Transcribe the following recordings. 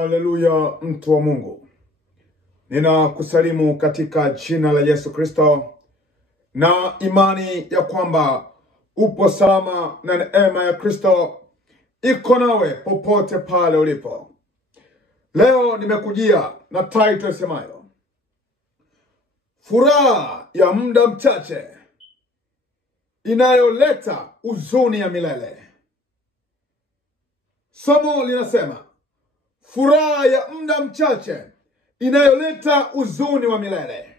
Haleluya, mtu wa Mungu. Ninakusalimu katika jina la Yesu Kristo na imani ya kwamba upo salama na neema ya Kristo iko nawe popote pale ulipo. Leo nimekujia na title semayo, furaha ya muda mchache inayoleta huzuni ya milele. Somo linasema, furaha ya muda mchache inayoleta huzuni wa milele.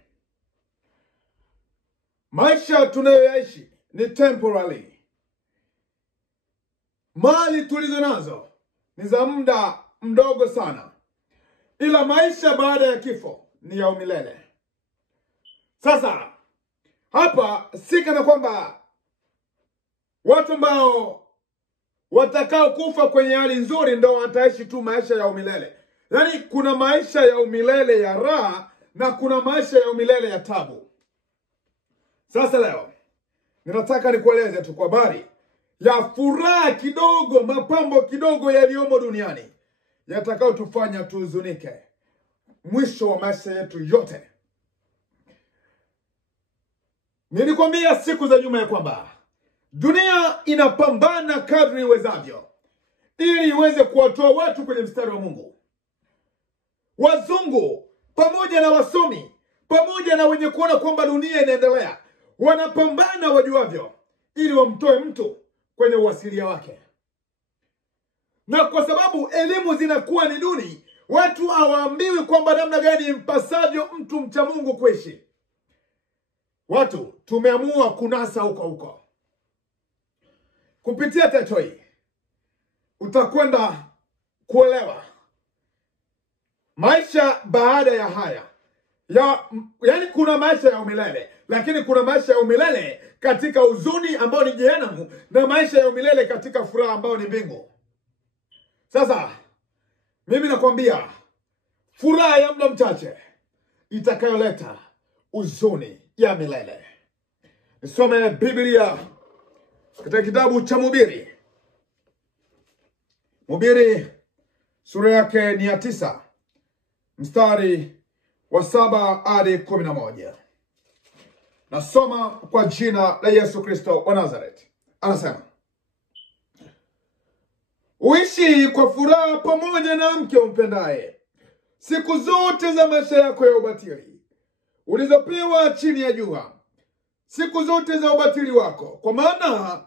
Maisha tunayoyaishi ni temporary. Mali tulizo nazo ni za muda mdogo sana. Ila maisha baada ya kifo ni ya milele. Sasa hapa si kana kwamba watu ambao watakao kufa kwenye hali nzuri ndio wataishi tu maisha ya umilele. Yaani kuna maisha ya umilele ya raha na kuna maisha ya umilele ya tabu. Sasa leo ninataka nikueleze tu kwa habari ya furaha kidogo, mapambo kidogo yaliyomo duniani yatakao tufanya tuhuzunike mwisho wa maisha yetu yote. Nilikwambia siku za nyuma ya kwamba dunia inapambana kadri iwezavyo ili iweze kuwatoa watu kwenye mstari wa Mungu. Wazungu pamoja na wasomi pamoja na wenye kuona kwamba dunia inaendelea wanapambana wajuavyo ili wamtoe mtu kwenye uasilia wake. Na kwa sababu elimu zinakuwa ni duni, watu hawaambiwi kwamba namna gani impasavyo mtu mcha Mungu kuishi. Watu tumeamua kunasa huko. Kupitia title hii utakwenda kuelewa maisha baada ya haya. Yaani kuna maisha ya umilele, lakini kuna maisha ya umilele katika huzuni ambao ni jehanamu, na maisha ya umilele katika furaha ambao ni mbingu. Sasa mimi nakwambia furaha ya muda mchache itakayoleta huzuni ya milele. Nisome Biblia katika kitabu cha Mhubiri. Mhubiri sura yake ni ya 9 mstari wa 7 hadi 11. Nasoma kwa jina la Yesu Kristo wa Nazareth. Anasema, uishi kwa furaha pamoja na mke umpendaye siku zote za maisha yako ya ubatili ulizopewa chini ya jua, siku zote za ubatili wako, kwa maana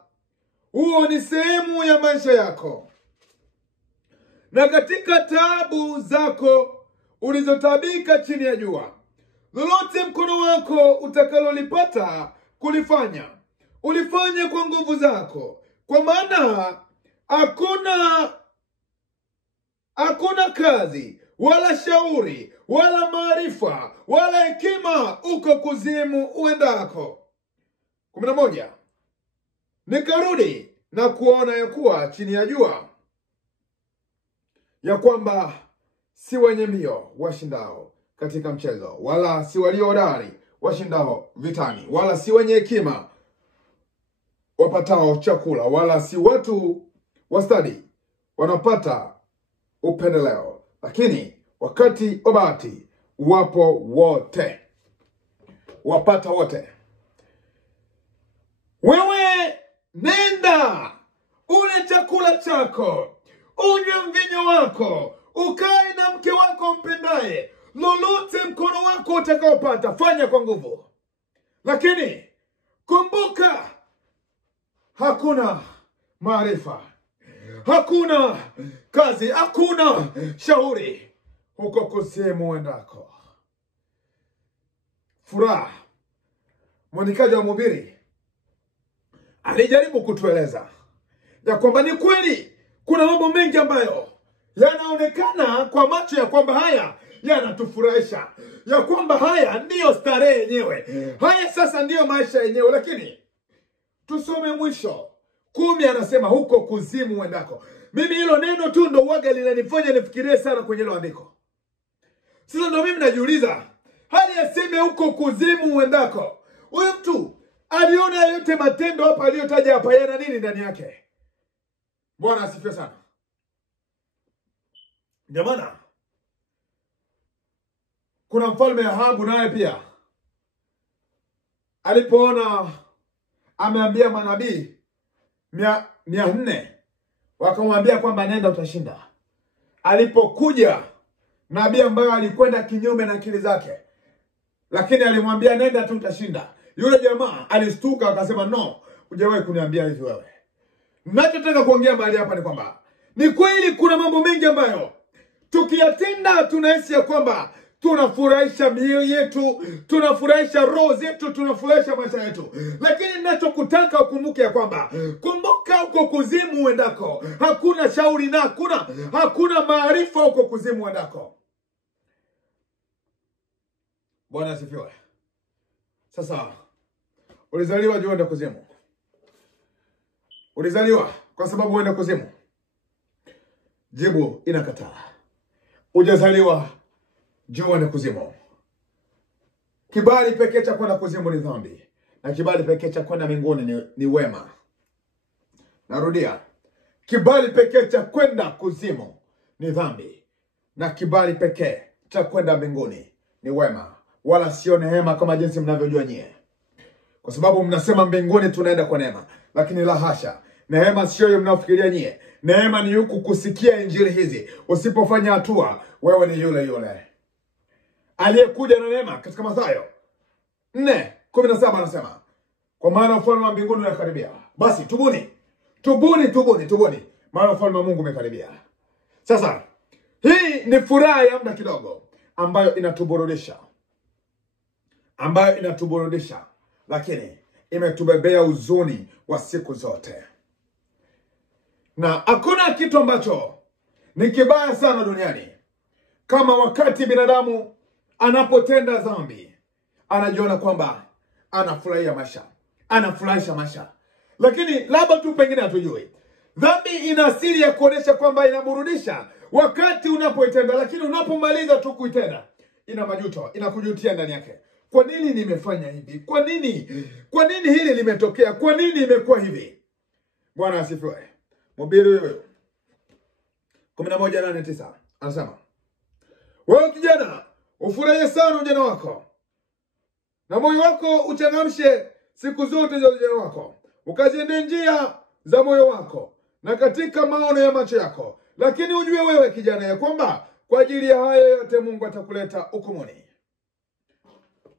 huo ni sehemu ya maisha yako. Na katika taabu zako ulizotabika chini ya jua, lolote mkono wako utakalolipata kulifanya, ulifanye kwa nguvu zako, kwa maana hakuna kazi wala shauri wala maarifa wala hekima uko kuzimu uendako. 11. Nikarudi na kuona ya kuwa chini ya jua ya kwamba si wenye mbio washindao katika mchezo, wala si walio hodari washindao vitani, wala si wenye hekima wapatao chakula, wala si watu wastadi wanapata upendeleo, lakini wakati wa bahati wapo wote, wapata wote. Wewe nenda ule chakula chako, unywe mvinyo wako, ukae na mke wako mpendaye, lolote mkono wako utakaopata fanya kwa nguvu. Lakini kumbuka, hakuna maarifa, hakuna kazi, hakuna shauri huko kuzimu uendako. Furaha. Mwandikaji wa Mhubiri alijaribu kutueleza ya kwamba ni kweli kuna mambo mengi ambayo yanaonekana kwa macho ya kwamba haya yanatufurahisha, ya kwamba haya ndiyo starehe yenyewe, haya sasa ndiyo maisha yenyewe. Lakini tusome mwisho 10, anasema huko kuzimu uendako. Mimi hilo neno tu ndo waga linanifanya nifikirie sana kwenye hilo andiko. Sasa ndo mimi najiuliza, hali aseme huko kuzimu uendako, huyu mtu aliona yote matendo hapa aliyotaja hapa yana nini ndani yake? Bwana asifiwe sana. Ndio maana kuna mfalme Ahabu naye pia alipoona ameambia manabii 400 wakamwambia kwamba nenda utashinda. Alipokuja nabii ambaye alikwenda kinyume na akili zake, lakini alimwambia nenda tu utashinda, yule jamaa alistuka akasema no, hujawahi kuniambia hivi wewe. Ninachotaka kuongea mahali hapa ni kwamba ni kweli kuna mambo mengi ambayo tukiyatenda tunahisi ya kwamba tunafurahisha mioyo yetu, tunafurahisha roho zetu, tunafurahisha maisha yetu. Lakini ninachokutaka ukumbuke ya kwamba, kumbuka huko kuzimu uendako hakuna shauri na hakuna maarifa huko kuzimu uendako. Bwana asifiwe. Sasa ulizaliwa juu uende kuzimu. Ulizaliwa kwa sababu uende kuzimu? Jibu inakataa. Hujazaliwa juu uende kuzimu. Kibali pekee cha kwenda kuzimu ni dhambi, na kibali pekee cha kwenda mbinguni ni wema. Narudia, kibali pekee cha kwenda kuzimu ni dhambi, na kibali pekee cha kwenda mbinguni ni wema, wala sio neema kama jinsi mnavyojua nyie. Kwa sababu mnasema mbinguni tunaenda kwa neema, lakini la hasha. Neema sio hiyo mnaofikiria nyie. Neema ni huku kusikia injili hizi. Usipofanya hatua, wewe ni yule yule aliyekuja na neema. Katika Mathayo 4:17 anasema, kwa maana ufalme wa mbinguni unakaribia. Basi tubuni, maana ufalme wa Mungu umekaribia. Sasa hii ni furaha ya muda kidogo ambayo inatuburudisha, lakini imetubebea huzuni wa siku zote. Na hakuna kitu ambacho ni kibaya sana duniani kama wakati binadamu anapotenda dhambi, anajiona kwamba anafurahia maisha, anafurahisha maisha. Lakini labda tu pengine hatujui, dhambi ina asili ya kuonesha kwamba inaburudisha wakati unapoitenda, lakini unapomaliza tu kuitenda ina majuto, inakujutia ndani yake. Kwa nini nimefanya hivi? Kwa nini hili limetokea? Kwa nini imekuwa hivi? Bwana asifiwe. Mhubiri huyo 11:8-9 anasema, wewe kijana, ufurahie sana ujana wako, na moyo wako uchangamshe siku zote za ujana wako, ukaziende njia za moyo wako na katika maono ya macho yako. Lakini ujue wewe kijana ya kwamba kwa ajili ya haya yote Mungu atakuleta hukumuni.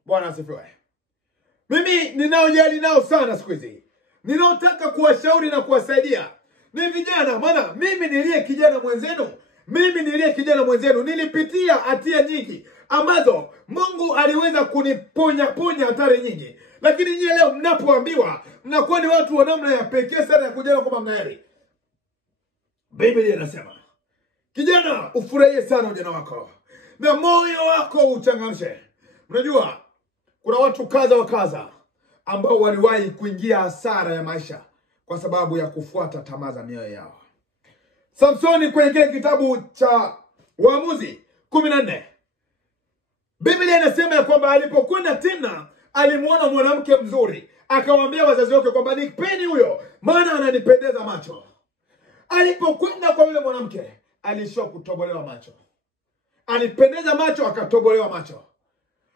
Bwana asifiwe. Mimi ninaojali nao sana siku hizi, ninaotaka kuwashauri na kuwasaidia ni vijana. Maana mimi niliye kijana mwenzenu nilipitia hatia nyingi ambazo Mungu aliweza kuniponya hatari nyingi. Lakini nyie leo mnapoambiwa, mnakuwa ni watu wa namna ya pekee sana ya kujana kwamba mnaheri. Biblia inasema, kijana, ufurahie sana ujana wako na moyo wako uchangamshe. Unajua kuna watu kaza ambao waliwahi kuingia hasara ya maisha kwa sababu ya kufuata tamaa za mioyo yao. Samsoni kwenye kile kitabu cha Waamuzi 14, Biblia inasema ya kwamba alipokwenda Timna alimuona mwanamke mzuri, akawaambia wazazi wake kwamba nipeni huyo, maana ananipendeza macho. Alipokwenda kwa yule mwanamke, alishia kutobolewa macho. Alipendeza macho, akatobolewa macho.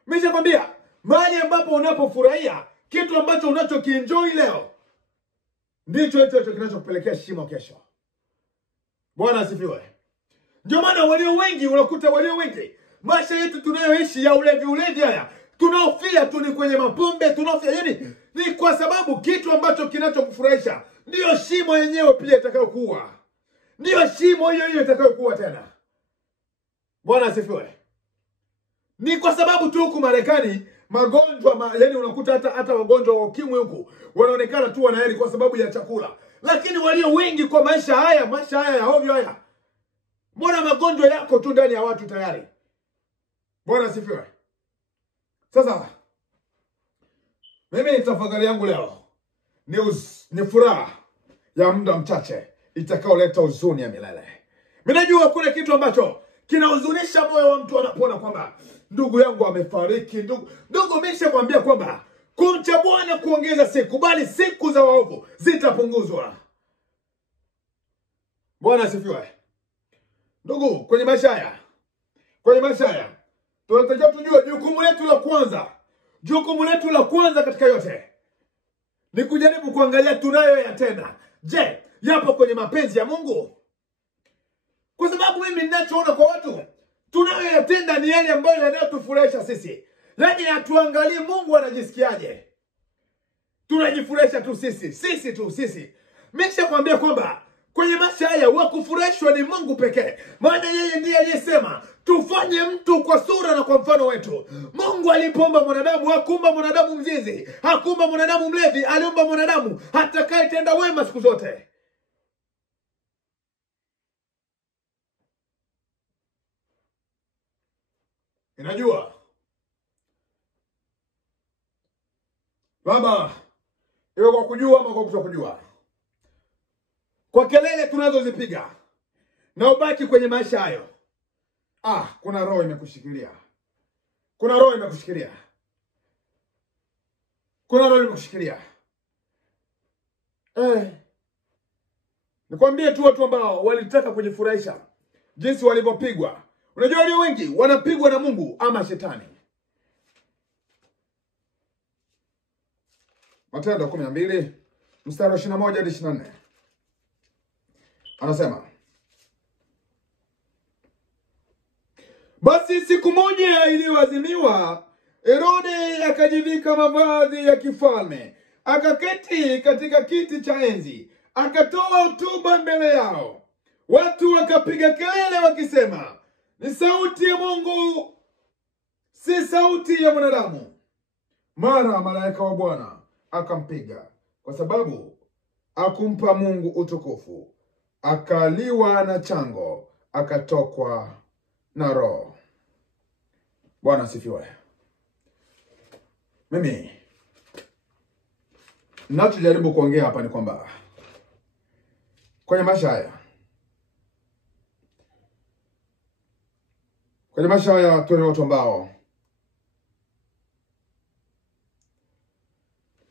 Mimi nakwambia, mahali ambapo unapofurahia kitu ambacho unachokienjoy leo, ndicho hicho kinachokupelekea shimo kesho. Bwana asifiwe. Ndio maana unakuta walio wengi maisha yetu tunayoishi ya ulevi haya, tunaofia tu ni kwenye mapombe, tunaofia. Yani ni kwa sababu kitu ambacho kinachokufurahisha ndio shimo yenyewe pia itakayokuwa. Ndio shimo hiyo itakayokuwa tena. Bwana asifiwe. Ni kwa sababu tu huku Marekani magonjwa yani unakuta hata wagonjwa wa ukimwi huku wanaonekana tu wanaheri kwa sababu ya chakula. Lakini walio wengi kwa maisha haya ya hovyo haya, mbona magonjwa yako tu ndani ya watu tayari. Bwana asifiwe. Sasa mimi tafakari yangu leo ni furaha ya muda mchache itakaoleta huzuni ya milele. Mimi najua kuna kitu ambacho kinahuzunisha moyo wa mtu anapoona kwamba ndugu yangu amefariki. Ndugu mimi nishakwambia kwamba kumcha Bwana kuongeza siku, bali siku za waovu zitapunguzwa. Bwana asifiwe. Ndugu, kwenye maisha haya tunatakiwa tujue jukumu letu la kwanza katika yote ni kujaribu kuangalia tunayoyatenda. Je, yapo kwenye mapenzi ya Mungu? Kwa sababu mimi ninachoona kwa watu, tunayoyatenda ni yale ambayo yanayotufurahisha sisi. Lakini hatuangalii Mungu anajisikiaje. Tunajifurahisha tu sisi. Mesha kuambia kwamba kwenye maisha haya wakufurahishwa ni Mungu pekee. Maana yeye ndiye aliyesema tufanye mtu kwa sura na kwa mfano wetu. Mungu alipoumba mwanadamu, hakuumba mwanadamu mzinzi, hakuumba mwanadamu mlevi, aliumba mwanadamu atakayetenda wema siku zote. Inajua Baba, iwe kwa kujua ama kwa kutokujua, kwa kelele tunazozipiga na ubaki kwenye maisha hayo, kuna roho imekushikilia. Nikwambie tu watu ambao walitaka kujifurahisha jinsi walivyopigwa. Unajua walio wengi wanapigwa na Mungu ama shetani. Matendo 12 mstari wa 21 hadi 24. Anasema, basi siku moja iliyoazimiwa, Herode akajivika mavazi ya kifalme, akaketi katika kiti cha enzi, akatoa hotuba mbele yao. Watu wakapiga kelele wakisema, ni sauti ya Mungu, si sauti ya mwanadamu. Mara malaika wa Bwana akampiga, kwa sababu akumpa Mungu utukufu. Akaliwa na chango, akatokwa na roho. Bwana asifiwe. Mimi ninachojaribu kuongea hapa ni kwamba kwenye maisha haya tuwe watu ambao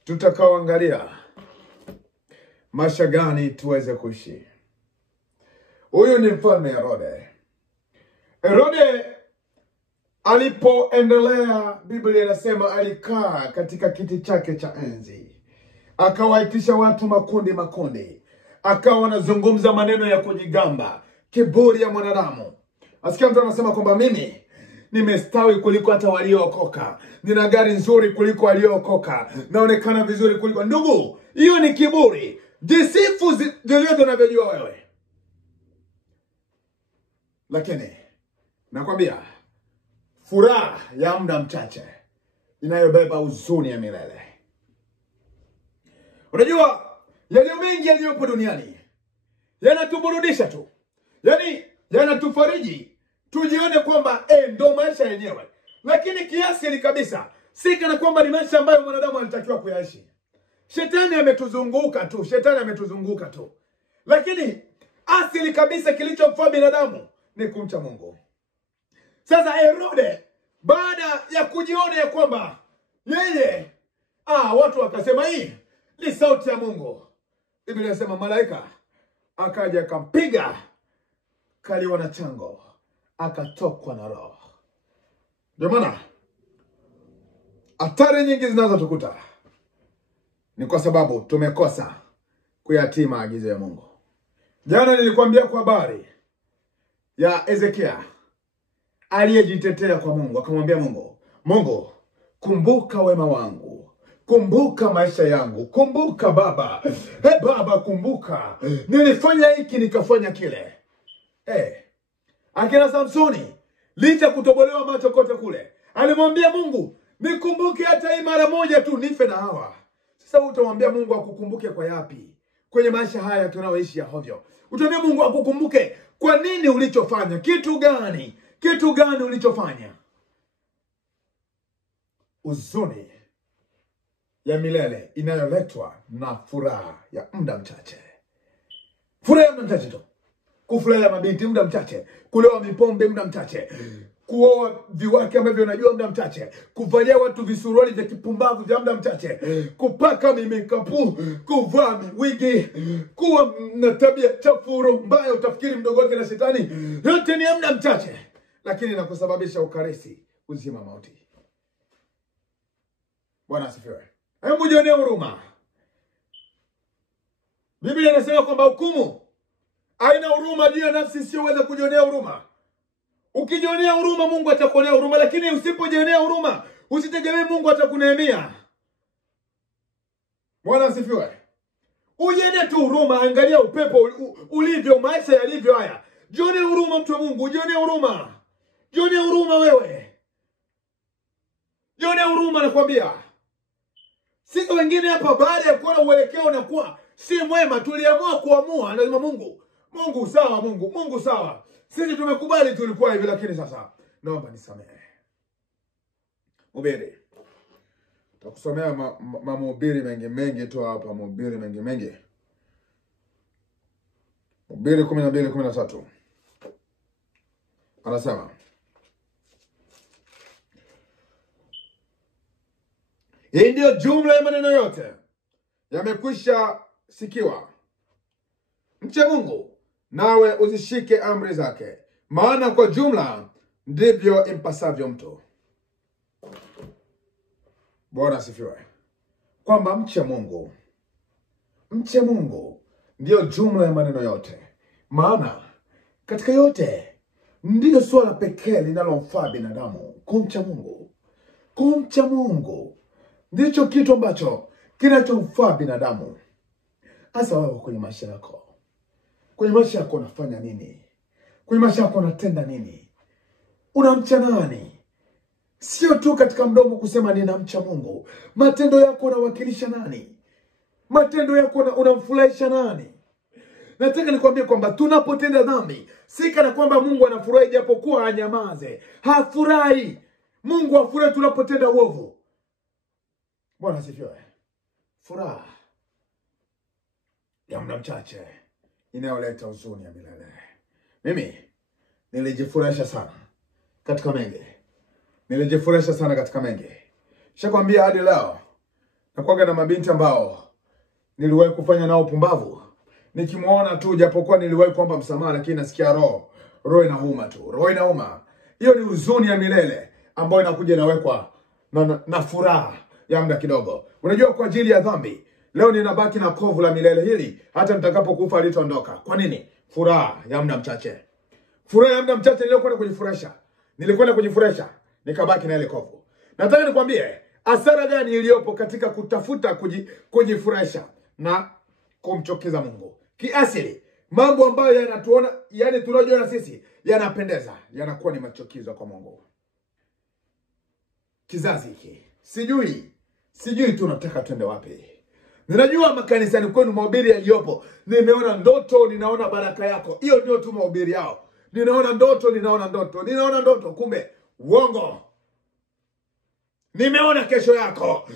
tutakaoangalia maisha gani tuweze kuishi. Huyu ni mfalme Herode. Herode alipoendelea, Biblia inasema alikaa katika kiti chake cha enzi, akawaitisha watu makundi, akawa anazungumza maneno ya kujigamba, kiburi ya mwanadamu. Asikia mtu anasema kwamba mimi nimestawi kuliko hata waliookoka, nina gari nzuri kuliko waliookoka, naonekana vizuri kuliko. Ndugu, hiyo ni kiburi. Jisifu vyote unavyojua wewe. Lakini nakwambia, furaha ya muda mchache inayobeba huzuni ya milele. Unajua, yale mengi yaliyopo duniani yanatuburudisha tu. Yanatufariji tujione kwamba ndo maisha yenyewe. Lakini kiasili kabisa, si kana kwamba ni maisha ambayo mwanadamu anatakiwa kuyaishi. Shetani ametuzunguka tu. Lakini asili kabisa kilichomfaa binadamu ni kumcha Mungu. Sasa Herode, baada ya kujiona ya kwamba yeye, watu wakasema hii ni sauti ya Mungu, Biblia inasema malaika akaja akampiga, kaliwa na chango, akatokwa na roho. Ndio maana hatari nyingi zinazotukuta ni kwa sababu tumekosa kuyatii maagizo ya Mungu. Jana nilikwambia kwa habari ya Ezekia aliyejitetea kwa Mungu, akamwambia Mungu, kumbuka wema wangu, kumbuka maisha yangu, kumbuka Baba. Baba, kumbuka nilifanya hiki nikafanya kile. Akina Samsoni, licha kutobolewa macho kote kule, alimwambia Mungu, nikumbuke hata hii mara moja tu nife na hawa. Sasa utamwambia Mungu akukumbuke kwa yapi? Kwenye maisha haya tunaoishi ya hovyo, utamwambia Mungu akukumbuke kwa nini ulichofanya? Kitu gani ulichofanya? Huzuni ya milele inayoletwa na furaha ya muda mchache. Furaha ya muda mchache tu. Kufurahia mabinti muda mchache, kulewa mipombe muda mchache, kuoa viwake ambavyo unajua muda mchache, kuvalia watu visuruali vya kipumbavu vya muda mchache, kupaka mimekapu, kuvaa wigi, kuwa na tabia chafuru mbaya utafikiri mdogo wake na shetani. Yote ni muda mchache, lakini inakusababisha ukarisi uzima mauti. Bwana asifiwe. Hebu jionee huruma. Biblia inasema kwamba hukumu haina huruma juu ya nafsi isiyoweza kujionea huruma. Ukijionea huruma, Mungu atakuonea huruma, lakini usipojionea huruma, usitegemee Mungu atakuneemia. Bwana asifiwe. Ujionee tu huruma, angalia upepo ulivyo, maisha yalivyo haya. Jionee huruma mtu wa Mungu, jionee huruma. Jionee huruma wewe. Jionee huruma nakwambia. Sisi wengine hapa baada ya kuona uelekeo na kuwa si mwema, tuliamua kuamua, anasema Mungu sawa, Mungu sawa. Sisi tumekubali tulikuwa hivi, lakini sasa naomba nisamehe. Mhubiri. Takusomea mhubiri mengi tu hapa, mhubiri mengi. Mhubiri 12:13. Anasema, hii ndio jumla ya maneno yote yamekwisha sikiwa. Mche Mungu nawe uzishike amri zake, maana kwa jumla ndivyo impasavyo mtu. Bwana asifiwe. Kwamba mche Mungu ndio jumla ya maneno yote, maana katika yote ndio swala pekee linalomfaa binadamu kumcha Mungu. Kumcha Mungu ndicho kitu ambacho kinachomfaa binadamu. Hasa wewe kwenye maisha yako. Kwenye maisha yako unafanya nini? Kwenye maisha yako unatenda nini? Unamcha nani? Sio tu katika mdomo kusema ninamcha Mungu. Matendo yako unawakilisha nani? Matendo yako unamfurahisha nani? Nataka nikwambie kwamba tunapotenda dhambi, si kana kwamba Mungu anafurahi japokuwa anyamaze. Hafurahi. Mungu hafurahi tunapotenda uovu. Bwana asifiwe. Furaha ya muda mchache inayoleta huzuni ya milele. Mimi nilijifurahisha sana katika mengi. Nishakwambia hadi leo nakuaga na mabinti ambao niliwahi kufanya nao pumbavu. Nikimuona tu japokuwa niliwahi kuomba msamaha, lakini nasikia roho inauma tu. Roho inauma. Hiyo ni huzuni ya milele ambayo inakuja inawekwa na furaha ya muda kidogo. Unajua kwa ajili ya dhambi leo ninabaki na kovu la milele hili hata nitakapokufa alitaondoka. Kwa nini? Furaha ya muda mchache. Furaha ya muda mchache nilikwenda kujifurahisha, nikabaki na ile kovu. Nataka nikwambie hasara gani iliyopo katika kutafuta kujifurahisha na kumchukiza Mungu. Kiasili mambo ambayo tunayoona sisi yanapendeza yanakuwa ni machukizo kwa Mungu. Kizazi hiki sijui tunataka twende wapi. Ninajua makanisani kwenu mahubiri yaliyopo, nimeona ndoto, ninaona baraka yako. Hiyo ndio tu mahubiri yao. Ninaona ndoto, kumbe uongo. Nimeona kesho yako.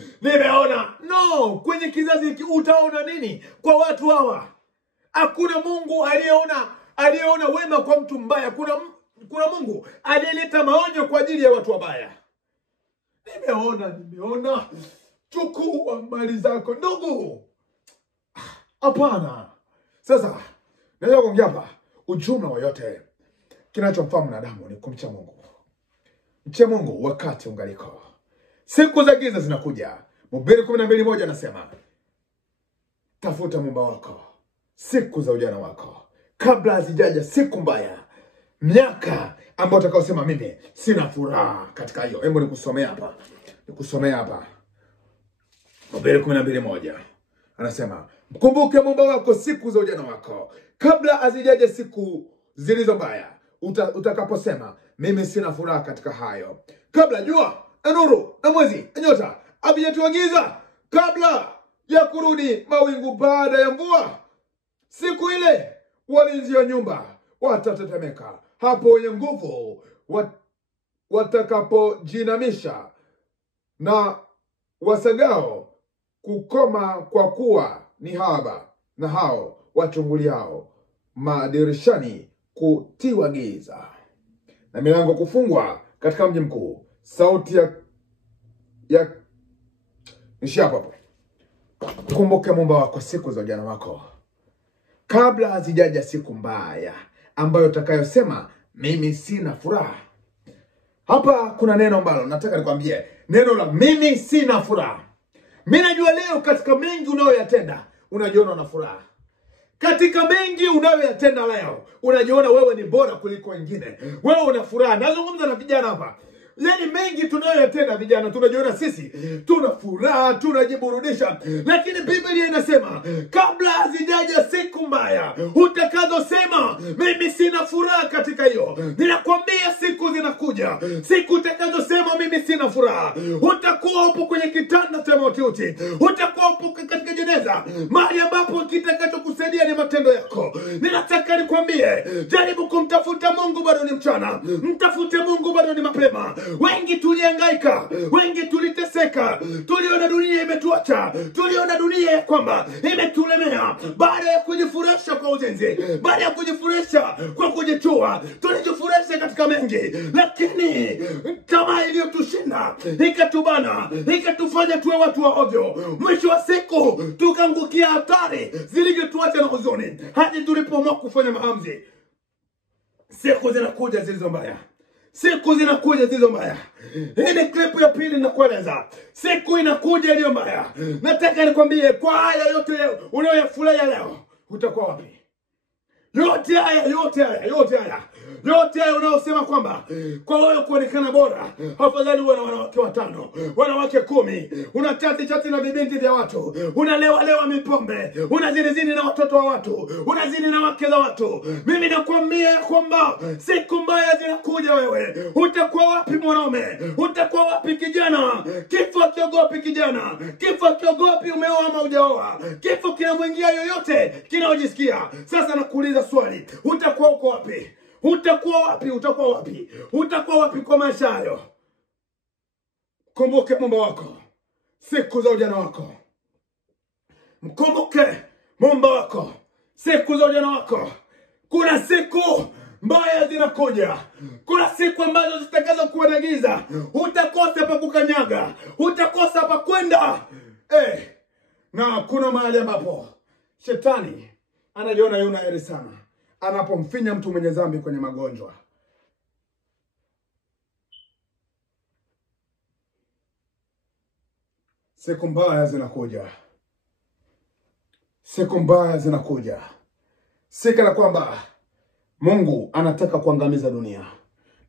Kwenye kizazi hiki utaona nini kwa watu hawa? Hakuna Mungu aliyeona wema kwa mtu mbaya. Kuna Mungu aliyeleta maonyo kwa ajili ya watu wabaya. Nimeona chukua mali zako ndugu. Hapana. Sasa naweza kuongea hapa ujumla wa yote kinachomfaa mwanadamu ni kumcha Mungu. Mche Mungu wakati ungaliko. Siku za giza zinakuja. Mhubiri 12:1 anasema, tafuta Muumba wako siku za ujana wako, kabla hazijaja siku mbaya, miaka ambayo utakayosema mimi sina furaha katika hiyo. Hebu nikusomea hapa. Mhubiri 12:1 anasema, mkumbuke Muumba wako siku za ujana wako, kabla hazijaja siku zilizo mbaya, utakaposema mimi sina furaha katika hayo. Kabla jua na nuru na mwezi na nyota havijatuagiza, kabla ya kurudi mawingu baada ya mvua, siku ile walinzi wa nyumba watatetemeka. Hapo wenye nguvu watakapojinamisha, na wasagao kukoma, kwa kuwa ni haba, na hao wachunguliao madirishani kutiwa giza, na milango kufungwa katika mji mkuu. Sauti ya nishapo. Kumbuke Muumba wako siku za ujana wako, kabla hazijaja siku mbaya ambayo utakayosema mimi sina furaha. Hapa kuna neno ambalo nataka nikwambie, neno la mimi sina furaha. Mimi najua leo katika mengi unayoyatenda unajiona una furaha. Katika mengi unayoyatenda leo unajiona wewe ni bora kuliko wengine. Wewe una furaha. Nazungumza na vijana hapa. Yaani mengi tunayoyatenda vijana tunajiona sisi tuna furaha, tunajiburudisha. Lakini Biblia inasema kabla hazijaja siku mbaya utakazosema mimi sina furaha katika hiyo. Ninakwambia siku zinakuja, siku utakazosema mimi sina furaha. Utakuwa upo kwenye kitanda cha mauti, utakuwa upo katika jeneza, mahali ambapo kitakachokusaidia ni matendo yako. Ninataka nikwambie, jaribu kumtafuta Mungu bado ni mchana, mtafute Mungu bado ni mapema. Wengi tulihangaika, wengi tuliteseka, tuliona dunia imetuacha, tuliona dunia ya kwamba imetulemea. Baada ya kujifurahisha kwa uzinzi, baada ya kujifurahisha kwa kujichua, tulijifurahisha katika mengi, lakini tamaa iliyotushinda ikatubana, ikatufanya tuwe watu wa ovyo. Mwisho wa siku tukaangukia hatari zilizotuacha na huzuni, hadi tulipoamua kufanya maamuzi. Siku zinakuja zilizo mbaya. Siku zinakuja zilizo mbaya. Hii ni clip ya pili nakueleza. Siku inakuja iliyo mbaya. Nataka nikwambie, kwa haya yote unayoyafurahia leo, utakuwa wapi? Yote haya unaosema kwamba kwa wewe kuonekana bora, afadhali uwe na wanawake 5, wanawake 10, unachati na vibinti vya watu, unalewa mipombe, unazini na watoto wa watu, unazini na wake za watu. Mimi nakwambia kwamba siku mbaya zinakuja. Wewe utakuwa wapi mwanaume? Utakuwa wapi kijana? Kifo hakiogopi kijana, kifo hakiogopi umeoa ama hujaoa. Kifo kinamwingia yoyote kinaojisikia. Sasa nakuuliza swali, utakuwa uko wapi? Utakuwa wapi? Utakuwa wapi kwa maisha hayo? Kumbuke Muumba wako siku za ujana wako. Mkumbuke Muumba wako siku za ujana wako. Kuna siku mbaya zinakuja. Kuna siku ambazo zitakazo kuwa na giza. Utakosa pa kukanyaga, utakosa pa kwenda. Na kuna mahali ambapo shetani anajiona yuna heri sana anapomfinya mtu mwenye dhambi kwenye magonjwa. Siku mbaya zinakuja. Siku mbaya zinakuja. Sikana kwamba Mungu anataka kuangamiza dunia.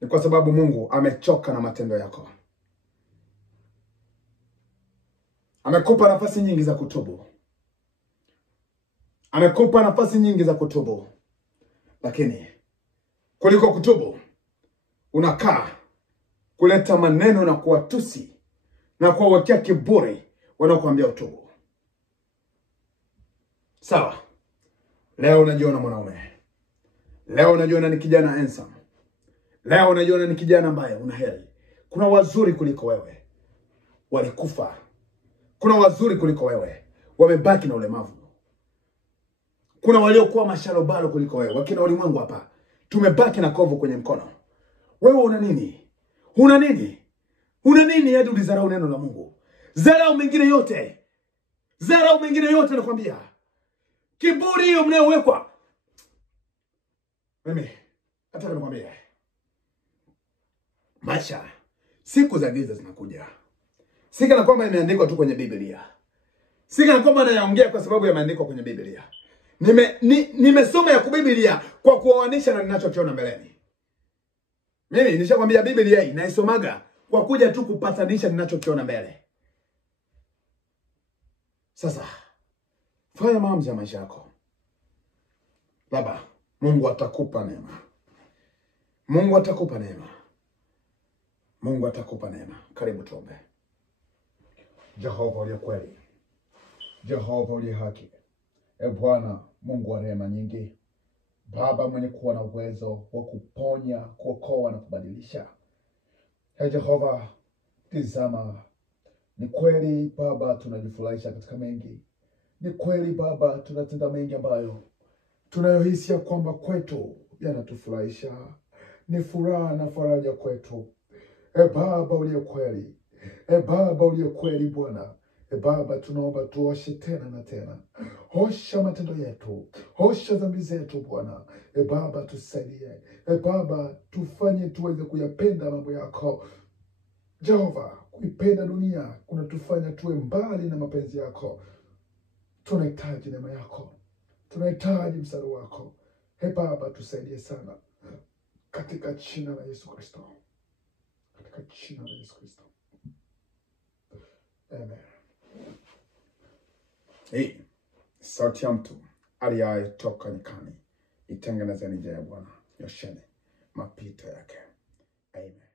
Ni kwa sababu Mungu amechoka na matendo yako. Amekupa nafasi nyingi za kutubu. Amekupa nafasi nyingi za kutubu. Lakini kuliko kutubu, unakaa kuleta maneno na kuwatusi na kuwawekea kiburi wanaokuambia utubu. Sawa. Leo unajiona mwanaume. Leo unajiona ni kijana handsome. Leo unajiona ni kijana ambaye una heri. Kuna wazuri kuliko wewe, walikufa. Kuna wazuri kuliko wewe, wamebaki na ulemavu. Kuna waliokuwa masharobalo kuliko wewe, wakina ulimwengu hapa, tumebaki na kovu kwenye mkono. Wewe una nini? Una nini? Una nini hadi ulizarau neno la Mungu? Zarau mengine yote. Zarau mengine yote nakwambia. Kiburi hiyo mnayowekwa. Mimi nataka nikwambie, maisha, siku za giza zinakuja. Sika na kwamba imeandikwa tu kwenye Biblia. Sika na kwamba nayaongea kwa sababu yameandikwa kwenye Biblia. Nimesoma ya Biblia kwa kuoanisha na ninachokiona mbeleni. Mimi nishakwambia Biblia hii naisomaga kwa kuja tu kupatanisha ninachokiona mbele. Sasa fanya maamuzi ya maisha yako. Baba, Mungu atakupa neema. Mungu atakupa neema. Mungu atakupa neema. Karibu tuombe. Jehova uliye kweli, Jehova uliye haki, Bwana Mungu wa rehema nyingi, Baba mwenye kuwa na uwezo wa kuponya, kuokoa na kubadilisha. Jehova, tizama, ni kweli Baba tunajifurahisha katika mengi. Ni kweli Baba tunatenda mengi ambayo tunayohisi kwamba kwetu yanatufurahisha. Ni furaha na faraja kwetu. Baba uliye kweli, Baba uliye kweli Bwana, Baba, tunaomba tuoshe tena na tena. Osha matendo yetu, osha dhambi zetu Bwana. Baba, tusaidie. Baba, tufanye tuweze kuyapenda mambo yako. Jehova, kuipenda dunia kunatufanya tuwe mbali na mapenzi yako. Tunahitaji neema yako, tunahitaji msaada wako. Baba, tusaidie sana, katika jina la Yesu Kristo, katika jina la Yesu Kristo, amen. Hii sauti ya mtu aliyetoka nyikani, itengenezeni njia ya Bwana, nyosheni mapito yake. Amen.